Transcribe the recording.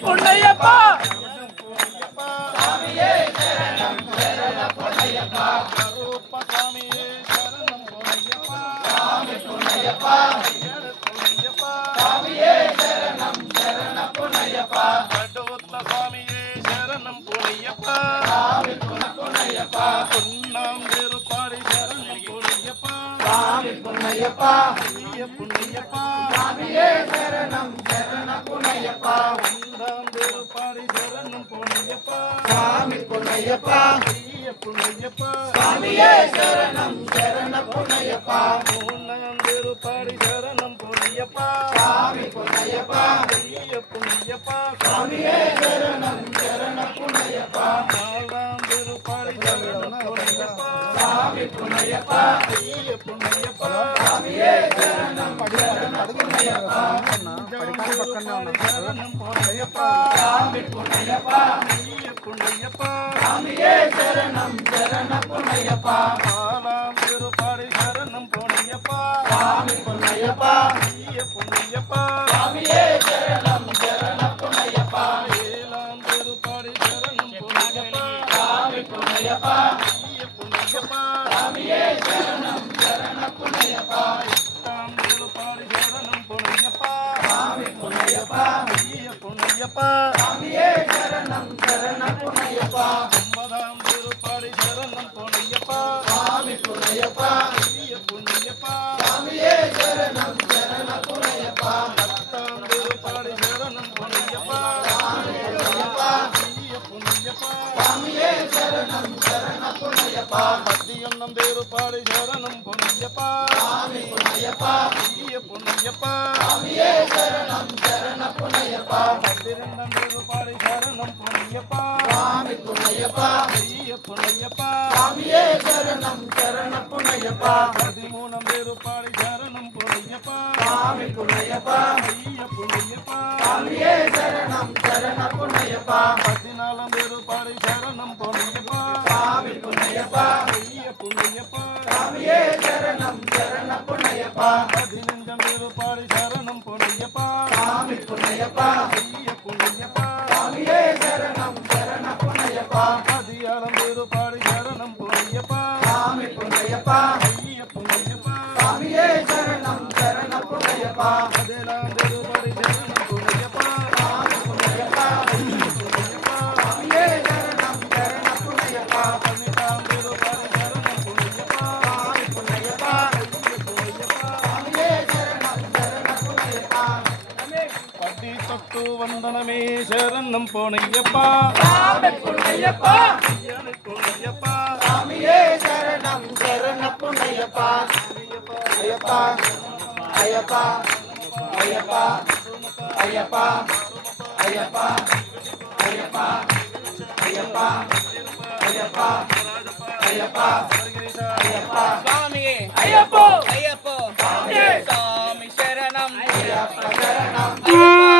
பொன்னையப்பா சாமியே சரணம் சரண பொன்னையப்பா கருப்ப சாமியே சரணம் பொன்னையப்பா சாமி பொன்னையப்பா பொன்னையப்பா சாமியே சரணம் சரண பொன்னையப்பா கடவுத்த சாமியே சரணம் பொன்னையப்பா சாமி பொன்னையப்பா பொன்னாம் திருப்பாடி சரணம் பொன்னையப்பா சாமி பொன்னையப்பா பொன்னையப்பா சாமியே சரணம் சரண பொன்னையப்பா பொன்னாம் திருப்பாடி சரணம் பொன்னையப்பா சாமி பொன்னையப்பா பொன்னையப்பா சாமியே சரணம் சரண பொன்னையப்பா பொன்னாம் திருப்பாடி சரணம் பொன்னையப்பா சாமி பொன்னையப்பா பொன்னையப்பா சாமியே சரணம் சரண பொன்னையப்பா நாலாம் திருப்பாடி சரணம் பொன்னையப்பா சாமி பொன்னையப்பா பொன்னையப்பா சாமியே சரணம் சரண பொன்னையப்பா சரணம் பொன்னையப்பா சாமி பொன்னையப்பா பொன்னையப்பா சாமியே சரணம் சரண பொன்னையப்பா நாலாம் திருப்பாடி சரணம் பொன்னையப்பா சாமி பொன்னையப்பா பொன்னையப்பா சாமியே சரணம் சரண பொன்னையப்பா ஏழாம் திருப்பாடி சரணம் பொன்னையப்பா சாமி பொன்னையப்பா பொன்னையப்பா சாமியே சரணம் சரண பொன்னையப்பா எட்டாம் திருப்பாடி சரணம் பொன்னையப்பா சாமி பொன்னையப்பா பொன்னையப்பா சாமியே சரணம் சரண பொன்னையப்பா ஒன்பதாம் திருப்பாடி சரணம் பொன்னையப்பா சாமி பொன்னையப்பா பொன்னையப்பா சாமியே சரணம் சரண பொன்னையப்பா பத்தாம் திருப்பாடி சரணம் பொன்னையப்பா சாமி பொன்னையப்பா பொன்னையப்பா சாமியே சரணம் சரண பொன்னையப்பா பதியொன்னம் திருப்பாடி சரணம் பொன்னையப்பா சாமி பொன்னையப்பா பொன்னையப்பா சாமியே சரணம் சரண பொன்னையப்பா பதிரெண்டாம் திருப்பாடி சரணம் பொன்னையப்பா சாமி பொன்னையப்பா பொன்னையப்பா சாமியே சரணம் சரண பொன்னையப்பா பதிமூணாம் திருப்பாடி சரணம் பொன்னையப்பா சாமி பொன்னையப்பா பொன்னையப்பா சாமியே சரணம் சரண பொன்னையப்பா பதினாலாம் திருப்பாடி சரணம் பொன்னையப்பா சாமி பொன்னையப்பா பொன்னையப்பா சாமியே சரணம் சரண பொன்னையப்பா பதினஞ்சாம் திருப்பாடி சரணம் பொன்னையப்பா சாமி பொன்னையப்பா பொன்னையப்பா சாமியே சரணம் சரண பொன்னையப்பா பதியாலம் திருப்பாடி சரணம் பொன்னையப்பா சாமி பொன்னையப்பா பொன்னையப்பா சாமியே சரணம் சரண பொன்னையப்பா பதினேழாம் திருப்பாடி சரணம் பொன்னையப்பா சாமி பொன்னையப்பா பொன்னையப்பா சாமியே சரணம் சரண பொன்னையப்பா பதினெட்டாம் திருப்பாடி சரணம் பொன்னையப்பா சாமி பொன்னையப்பா பொன்னையப்பா சாமியே சரணம் சரண பொன்னையப்பா பதி தொட்டு வந்தனமே சரணம் பொன்னையப்பா சாமி பொன்னையப்பா பொன்னையப்பா சாமியே சரணம் சரண பொன்னையப்பா ஐயப்பா ஐயப்பா ஐயப்பா ஐயப்பா ஐயப்பா ஐயப்பா ஐயப்பா ஐயப்பா ஐயப்பா ஐயப்பா சாமியே ஐயப்போ ஐயப்போ சாமி சரணம் ஐயப்ப சரணம் ஐயப்பா